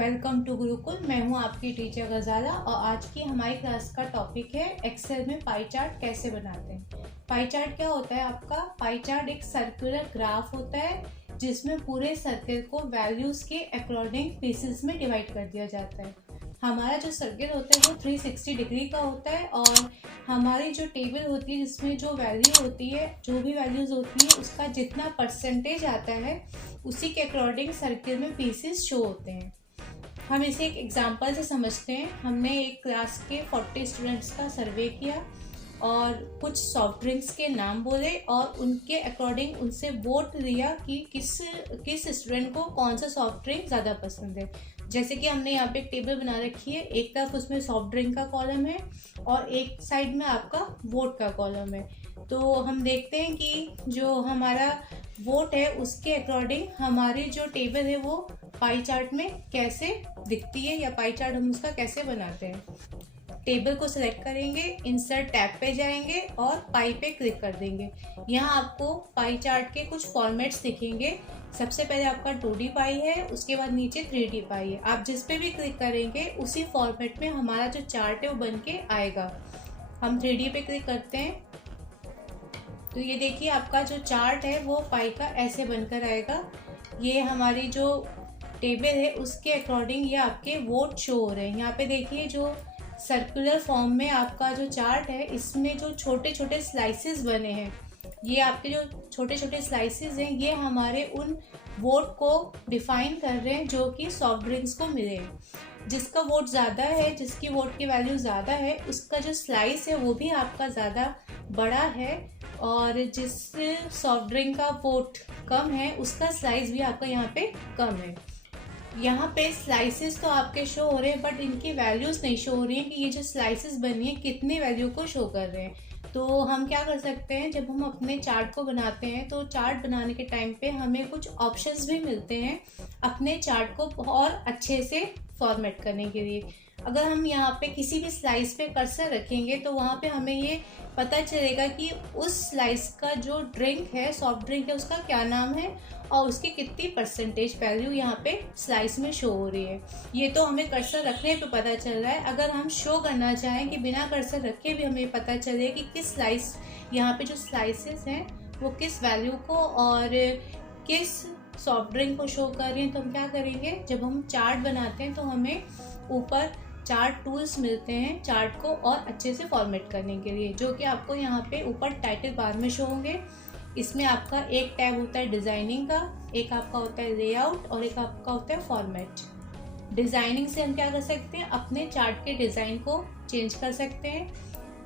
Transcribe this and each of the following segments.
Welcome to Gurukul. मैं हूं आपकी टीचर गजाला और आज की हमारी क्लास का टॉपिक है एक्सेल में पाई चार्ट कैसे बनाते हैं। पाई चार्ट क्या होता है आपका? पाई चार्ट एक सर्कुलर ग्राफ होता है जिसमें पूरे सर्कल को वैल्यूज के अकॉर्डिंग पीसेस में डिवाइड कर दिया जाता है। हमारा जो सर्कल होता है वो 360 डिग्री का होता है और हमारी जो टेबल होती है जिसमें जो वैल्यू होती है, जो भी वैल्यूज होती है, उसका जितना परसेंटेज आता है उसी के अकॉर्डिंग सर्कल में पीसेस शो होते हैं। हम इसे एक एग्जांपल से समझते हैं। हमने एक क्लास के 40 स्टूडेंट्स का सर्वे किया और कुछ सॉफ्ट ड्रिंक्स के नाम बोले और उनके अकॉर्डिंग उनसे वोट दिया कि किस स्टूडेंट को कौन सा सॉफ्ट ड्रिंक ज़्यादा पसंद है। जैसे कि हमने यहाँ पे एक टेबल बना रखी है, एक तरफ उसमें सॉफ्ट ड्रिंक का कॉलम है और एक साइड में आपका वोट का कॉलम है। तो हम देखते हैं कि जो हमारा वोट है उसके अकॉर्डिंग हमारी जो टेबल है वो पाई चार्ट में कैसे दिखती है या पाई चार्ट हम उसका कैसे बनाते हैं। टेबल को सिलेक्ट करेंगे, इंसर्ट टैब पे जाएंगे और पाई पे क्लिक कर देंगे। यहाँ आपको पाई चार्ट के कुछ फॉर्मेट्स दिखेंगे। सबसे पहले आपका 2D पाई है, उसके बाद नीचे 3D पाई है। आप जिस पे भी क्लिक करेंगे उसी फॉर्मेट में हमारा जो चार्ट है वो बन के आएगा। हम 3D पे क्लिक करते हैं तो ये देखिए आपका जो चार्ट है वो पाई का ऐसे बनकर आएगा। ये हमारी जो टेबल है उसके अकॉर्डिंग ये आपके वोट शो हो रहे हैं। यहाँ पे देखिए जो सर्कुलर फॉर्म में आपका जो चार्ट है इसमें जो छोटे छोटे स्लाइसेस बने हैं, ये आपके जो छोटे छोटे स्लाइसेस हैं ये हमारे उन वोट को डिफाइन कर रहे हैं जो कि सॉफ्ट ड्रिंक्स को मिले हैं। जिसका वोट ज़्यादा है, जिसकी वोट की वैल्यू ज़्यादा है, उसका जो स्लाइस है वो भी आपका ज़्यादा बड़ा है और जिस सॉफ्ट ड्रिंक का वोट कम है उसका स्लाइस भी आपका यहाँ पे कम है। यहाँ पे स्लाइसेस तो आपके शो हो रहे हैं बट इनकी वैल्यूज नहीं शो हो रही हैं कि ये जो स्लाइसेस बनी है कितनी वैल्यू को शो कर रहे हैं। तो हम क्या कर सकते हैं, जब हम अपने चार्ट को बनाते हैं तो चार्ट बनाने के टाइम पे हमें कुछ ऑप्शंस भी मिलते हैं अपने चार्ट को और अच्छे से फॉर्मेट करने के लिए। अगर हम यहाँ पे किसी भी स्लाइस पे कर्सर रखेंगे तो वहाँ पे हमें ये पता चलेगा कि उस स्लाइस का जो ड्रिंक है, सॉफ्ट ड्रिंक है, उसका क्या नाम है और उसकी कितनी परसेंटेज वैल्यू यहाँ पे स्लाइस में शो हो रही है। ये तो हमें कर्सर रखने पे पता चल रहा है। अगर हम शो करना चाहें कि बिना कर्सर रखे भी हमें पता चले कि किस स्लाइस, यहाँ पे जो स्लाइसेस हैं वो किस वैल्यू को और किस सॉफ्ट ड्रिंक को शो कर रही हैं, तो हम क्या करेंगे, जब हम चार्ट बनाते हैं तो हमें ऊपर चार्ट टूल्स मिलते हैं चार्ट को और अच्छे से फॉर्मेट करने के लिए, जो कि आपको यहाँ पे ऊपर टाइटल बार में शो होंगे। इसमें आपका एक टैब होता है डिज़ाइनिंग का, एक आपका होता है लेआउट और एक आपका होता है फॉर्मेट। डिज़ाइनिंग से हम क्या कर सकते हैं, अपने चार्ट के डिज़ाइन को चेंज कर सकते हैं।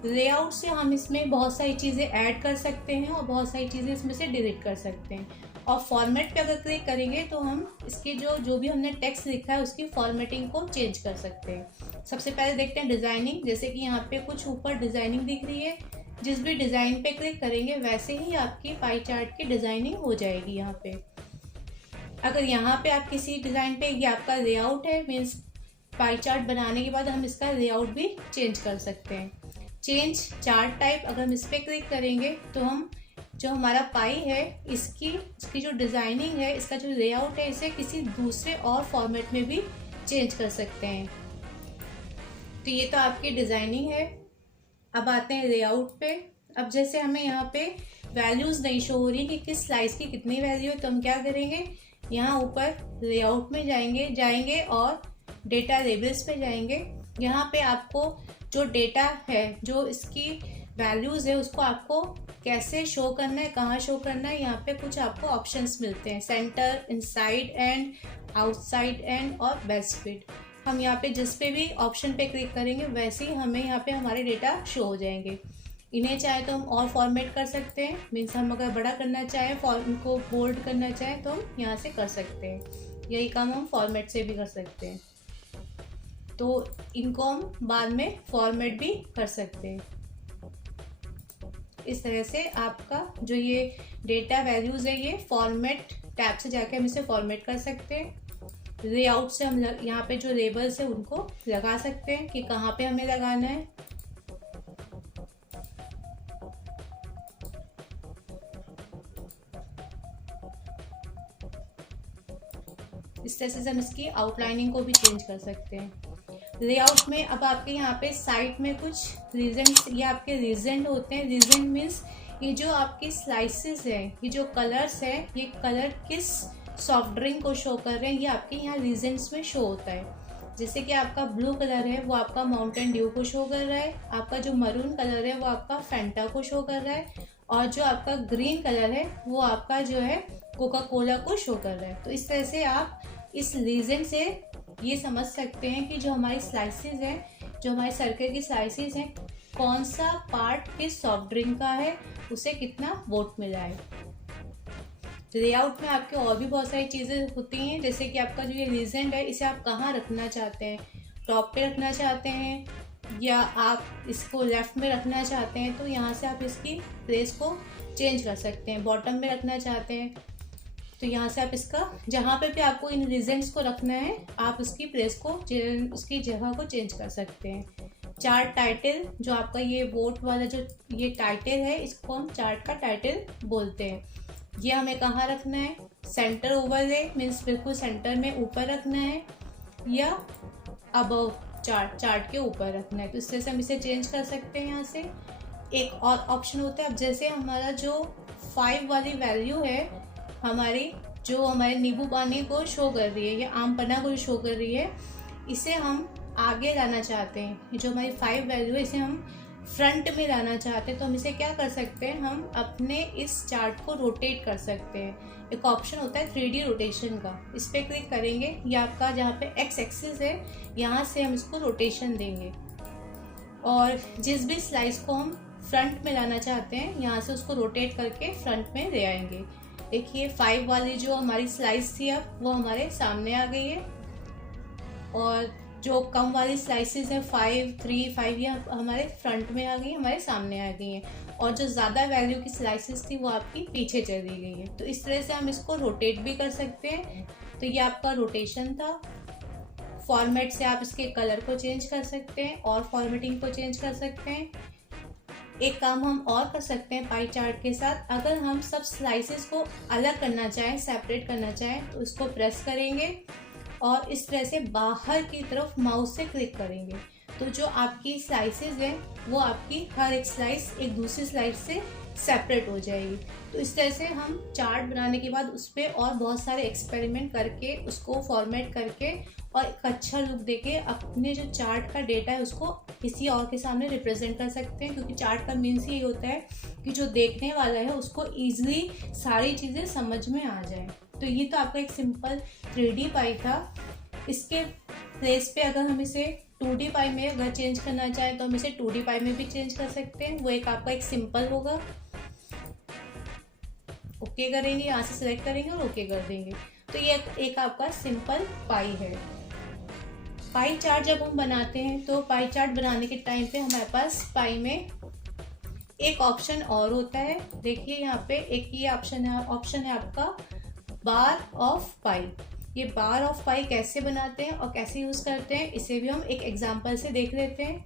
लेआउट से हम इसमें बहुत सारी चीज़ें ऐड कर सकते हैं और बहुत सारी चीज़ें इसमें से डिलीट कर सकते हैं। और फॉर्मेट पे अगर क्लिक करेंगे तो हम इसके जो भी हमने टेक्स्ट लिखा है उसकी फॉर्मेटिंग को चेंज कर सकते हैं। सबसे पहले देखते हैं डिज़ाइनिंग। जैसे कि यहाँ पे कुछ ऊपर डिज़ाइनिंग दिख रही है, जिस भी डिज़ाइन पे क्लिक करेंगे वैसे ही आपकी पाई चार्ट की डिज़ाइनिंग हो जाएगी। यहाँ पे अगर यहाँ पे आप किसी डिज़ाइन पे, ये आपका लेआउट है, मीन्स पाई चार्ट बनाने के बाद हम इसका लेआउट भी चेंज कर सकते हैं। चेंज चार्ट टाइप, अगर हम इस पर क्लिक करेंगे तो हम जो हमारा पाई है इसकी जो डिज़ाइनिंग है, इसका जो लेआउट है, इसे किसी दूसरे और फॉर्मेट में भी चेंज कर सकते हैं। तो ये तो आपकी डिज़ाइनिंग है। अब आते हैं लेआउट पे। अब जैसे हमें यहाँ पे वैल्यूज़ नहीं शो हो रही कि किस स्लाइस की कितनी वैल्यू है, तो हम क्या करेंगे, यहाँ ऊपर लेआउट में जाएंगे और डेटा लेबल्स पे जाएंगे। यहाँ पे आपको जो डेटा है, जो इसकी वैल्यूज़ है, उसको आपको कैसे शो करना है, कहाँ शो करना है, यहाँ पे कुछ आपको ऑप्शंस मिलते हैं, centre, inside and, outside and और बेस्ट फिट। हम यहाँ पे जिस पे भी ऑप्शन पे क्लिक करेंगे वैसे ही हमें यहाँ पे हमारे डेटा शो हो जाएंगे। इन्हें चाहे तो हम और फॉर्मेट कर सकते हैं, मीन्स हम अगर बड़ा करना चाहें, फॉर्म को बोल्ड करना चाहें तो हम यहाँ से कर सकते हैं। यही काम हम फॉर्मेट से भी कर सकते हैं। तो इनको हम बाद में फॉर्मेट भी कर सकते हैं। इस तरह से आपका जो ये डेटा वैल्यूज़ है ये फॉर्मेट टैब से जाके हम इसे फॉर्मेट कर सकते हैं। लेआउट से हम यहाँ पे जो लेबल्स है उनको लगा सकते हैं कि कहाँ पे हमें लगाना है। इस तरह से हम इसकी आउटलाइनिंग को भी चेंज कर सकते हैं। लेआउट में अब आपके यहाँ पे साइड में कुछ रीजेंट, ये आपके रीजेंट होते हैं। रीजेंट मीन्स ये जो आपकी स्लाइसेस हैं, ये जो कलर्स हैं, ये कलर किस सॉफ्ट ड्रिंक को शो कर रहे हैं, ये आपके यहाँ रीजेंट्स में शो होता है। जैसे कि आपका ब्लू कलर है वो आपका माउंटेन ड्यू को शो कर रहा है, आपका जो मरून कलर है वो आपका फैंटा को शो कर रहा है, और जो आपका ग्रीन कलर है वो आपका जो है कोका कोला को शो कर रहा है। तो इस तरह से आप इस रीजन से ये समझ सकते हैं कि जो हमारी स्लाइसेस हैं, जो हमारे सर्कल की स्लाइसेस हैं, कौन सा पार्ट किस सॉफ्ट ड्रिंक का है, उसे कितना वोट मिला है। लेआउट में आपके और भी बहुत सारी चीज़ें होती हैं, जैसे कि आपका जो ये रीजेंट है इसे आप कहाँ रखना चाहते हैं, टॉप पे रखना चाहते हैं या आप इसको लेफ्ट में रखना चाहते हैं, तो यहाँ से आप इसकी प्लेस को चेंज कर सकते हैं। बॉटम में रखना चाहते हैं तो यहाँ से आप इसका जहाँ पे भी आपको इन रीजेंट्स को रखना है आप उसकी प्लेस को, उसकी जगह को चेंज कर सकते हैं। चार्ट टाइटल, जो आपका ये वोट वाला जो ये टाइटल है इसको हम चार्ट का टाइटल बोलते हैं। ये हमें कहाँ रखना है, सेंटर ओवरले मीन्स बिल्कुल सेंटर में ऊपर रखना है या अबव चार्ट के ऊपर रखना है। तो इस तरह से हम इसे चेंज कर सकते हैं। यहाँ से एक और ऑप्शन होता है, अब जैसे हमारा जो 5 वाली वैल्यू है हमारी, जो हमारे नींबू पानी को शो कर रही है या आम पन्ना को शो कर रही है, इसे हम आगे लाना चाहते हैं। जो हमारी 5 वैल्यू है इसे हम फ्रंट में लाना चाहते हैं, तो हम इसे क्या कर सकते हैं, हम अपने इस चार्ट को रोटेट कर सकते हैं। एक ऑप्शन होता है 3D रोटेशन का, इस पर क्लिक करेंगे, ये आपका जहाँ पे एक्स एक्सिस है यहाँ से हम इसको रोटेशन देंगे और जिस भी स्लाइस को हम फ्रंट में लाना चाहते हैं यहाँ से उसको रोटेट करके फ्रंट में ले आएंगे। देखिए 5 वाली जो हमारी स्लाइस थी अब वो हमारे सामने आ गई है, और जो कम वाली स्लाइसेस हैं 5, 3, 5 ये हमारे फ्रंट में आ गई, हमारे सामने आ गई हैं, और जो ज़्यादा वैल्यू की स्लाइसेस थी वो आपकी पीछे चली गई है। तो इस तरह से हम इसको रोटेट भी कर सकते हैं। तो ये आपका रोटेशन था। फॉर्मेट से आप इसके कलर को चेंज कर सकते हैं और फॉर्मेटिंग को चेंज कर सकते हैं। एक काम हम और कर सकते हैं पाई चार्ट के साथ, अगर हम सब स्लाइसेस को अलग करना चाहें, सेपरेट करना चाहें, तो इसको प्रेस करेंगे और इस तरह से बाहर की तरफ माउस से क्लिक करेंगे, तो जो आपकी स्लाइसेस हैं वो आपकी हर एक स्लाइस एक दूसरी स्लाइस से सेपरेट हो जाएगी। तो इस तरह से हम चार्ट बनाने के बाद उस पर और बहुत सारे एक्सपेरिमेंट करके उसको फॉर्मेट करके और एक अच्छा लुक देके अपने जो चार्ट का डेटा है उसको किसी और के सामने रिप्रेजेंट कर सकते हैं, क्योंकि चार्ट का मीन्स यही होता है कि जो देखने वाला है उसको ईजिली सारी चीज़ें समझ में आ जाए। तो ये तो आपका एक सिंपल 3D पाई था। इसके प्लेस पे अगर हम इसे 2D पाई में अगर चेंज करना चाहें तो हम इसे 2D पाई में भी चेंज कर सकते हैं। वो एक आपका एक सिंपल होगा, ओके करेंगे, यहाँ से सिलेक्ट करेंगे और ओके कर देंगे। तो ये एक आपका सिंपल पाई है। पाई चार्ट जब हम बनाते हैं तो पाई चार्ट बनाने के टाइम पे हमारे पास पाई में एक ऑप्शन और होता है। देखिए यहाँ पे एक ये ऑप्शन है आपका बार ऑफ पाई। ये बार ऑफ पाई कैसे बनाते हैं और कैसे यूज करते हैं इसे भी हम एक एग्जांपल से देख लेते हैं।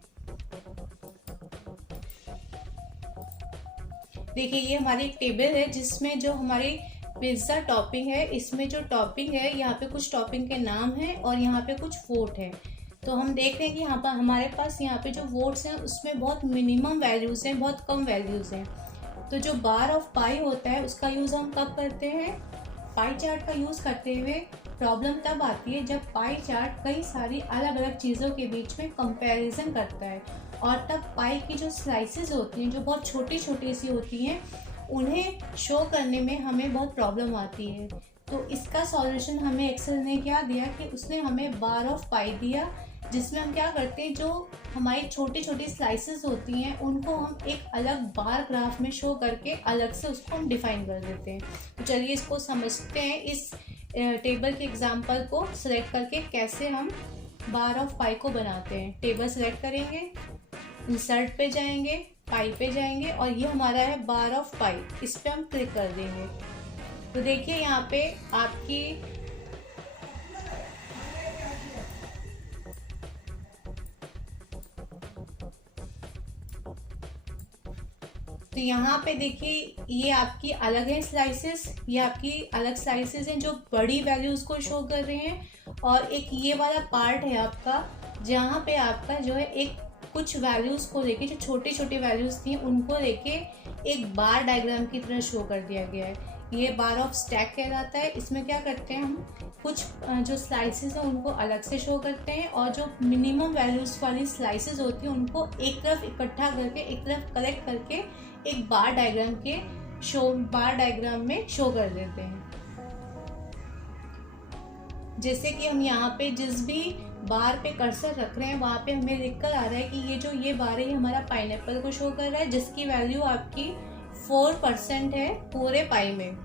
देखिए ये हमारी एक टेबल है जिसमें जो हमारी पिज्ज़ा टॉपिंग है, इसमें जो टॉपिंग है यहाँ पे कुछ टॉपिंग के नाम है और यहाँ पे कुछ वोट है। तो हम देख रहे हैं कि यहाँ पर हमारे पास यहाँ पे जो वोट्स हैं उसमें बहुत मिनिमम वैल्यूज़ हैं, बहुत कम वैल्यूज़ हैं। तो जो बार ऑफ पाई होता है उसका यूज़ हम कब करते हैं, पाई चार्ट का यूज़ करते हुए प्रॉब्लम तब आती है जब पाई चार्ट कई सारी अलग अलग चीज़ों के बीच में कंपैरिजन करता है, और तब पाई की जो स्लाइसेस होती हैं जो बहुत छोटी छोटी सी होती हैं उन्हें शो करने में हमें बहुत प्रॉब्लम आती है। तो इसका सॉल्यूशन हमें एक्सेल ने क्या दिया कि उसने हमें बार ऑफ पाई दिया, जिसमें हम क्या करते हैं जो हमारी छोटी छोटी स्लाइसेस होती हैं उनको हम एक अलग बार ग्राफ में शो करके अलग से उसको हम डिफाइन कर देते हैं। तो चलिए इसको समझते हैं, इस टेबल के एग्जांपल को सिलेक्ट करके कैसे हम बार ऑफ पाई को बनाते हैं। टेबल सिलेक्ट करेंगे, इंसर्ट पे जाएंगे, पाई पे जाएंगे और ये हमारा है बार ऑफ पाई, इस पे हम क्लिक कर देंगे। तो देखिए यहाँ पे आपकी तो यहाँ पे देखिए ये आपकी अलग है स्लाइसेस, ये आपकी अलग स्लाइसेस हैं जो बड़ी वैल्यूज को शो कर रहे हैं, और एक ये वाला पार्ट है आपका जहाँ पे आपका जो है एक कुछ वैल्यूज को लेके, जो छोटी छोटी वैल्यूज थी उनको लेके एक बार डायग्राम की तरह शो कर दिया गया है। ये बार ऑफ स्टैक कहलाता है। इसमें क्या करते हैं हम, कुछ जो स्लाइसेस हैं उनको अलग से शो करते हैं, और जो मिनिमम वैल्यूज वाली स्लाइसेस होती हैं उनको एक तरफ इकट्ठा करके, एक तरफ कलेक्ट करके एक बार डायग्राम में शो कर देते हैं। जैसे कि हम यहाँ पे जिस भी बार पे कर्सर रख रहे हैं वहाँ पे हमें लिख कर आ रहा है कि ये बार है हमारा पाइनएप्पल को शो कर रहा है, जिसकी वैल्यू आपकी 4% है पूरे पाई में।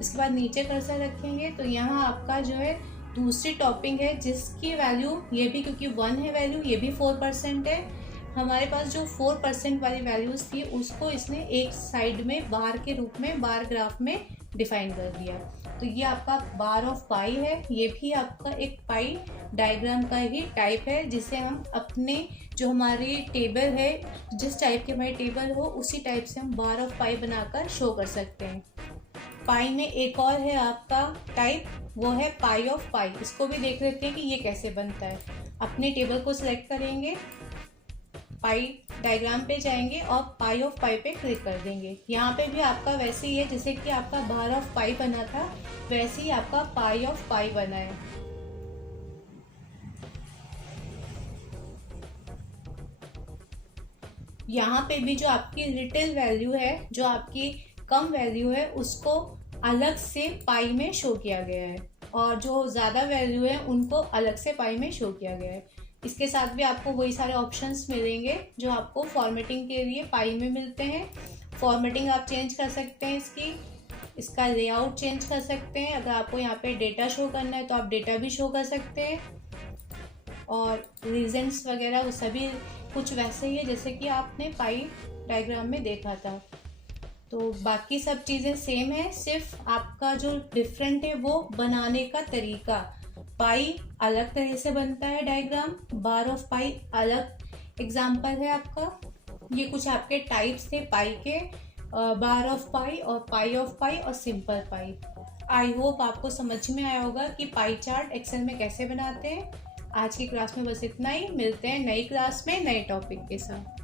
इसके बाद नीचे कर्सर रखेंगे तो यहाँ आपका जो है दूसरी टॉपिंग है जिसकी वैल्यू, ये भी क्योंकि 1 है वैल्यू, ये भी 4% है। हमारे पास जो 4% वाली वैल्यूज थी उसको इसने एक साइड में बार के रूप में बार ग्राफ में डिफाइन कर दिया। तो ये आपका बार ऑफ पाई है, ये भी आपका एक पाई डायग्राम का ही टाइप है, जिसे हम अपने जो हमारी टेबल है, जिस टाइप की हमारी टेबल हो उसी टाइप से हम बार ऑफ पाई बनाकर शो कर सकते हैं। पाई में एक और है आपका टाइप, वो है पाई ऑफ पाई। इसको भी देख लेते हैं कि ये कैसे बनता है। अपने टेबल को सिलेक्ट करेंगे, पाई डायग्राम पे जाएंगे और पाई ऑफ पाई पे क्लिक कर देंगे। यहाँ पे भी आपका वैसे ही है जैसे कि आपका बार ऑफ पाई बना था, वैसे ही आपका पाई ऑफ पाई बना है। यहाँ पे भी जो आपकी लिटिल वैल्यू है, जो आपकी कम वैल्यू है, उसको अलग से पाई में शो किया गया है, और जो ज़्यादा वैल्यू है उनको अलग से पाई में शो किया गया है। इसके साथ भी आपको वही सारे ऑप्शंस मिलेंगे जो आपको फॉर्मेटिंग के लिए पाई में मिलते हैं। फॉर्मेटिंग आप चेंज कर सकते हैं, इसका लेआउट चेंज कर सकते हैं। अगर आपको यहाँ पे डेटा शो करना है तो आप डेटा भी शो कर सकते हैं, और रीजन्स वगैरह वो सभी कुछ वैसे ही है जैसे कि आपने पाई डायग्राम में देखा था। तो बाकी सब चीज़ें सेम है, सिर्फ आपका जो डिफरेंट है वो बनाने का तरीका। पाई अलग तरह से बनता है डायग्राम, बार ऑफ पाई अलग एग्जाम्पल है आपका। ये कुछ आपके टाइप्स थे पाई के, बार ऑफ पाई और पाई ऑफ पाई और सिंपल पाई। आई होप आपको समझ में आया होगा कि पाई चार्ट एक्सेल में कैसे बनाते हैं। आज की क्लास में बस इतना ही, मिलते हैं नई क्लास में नए टॉपिक के साथ।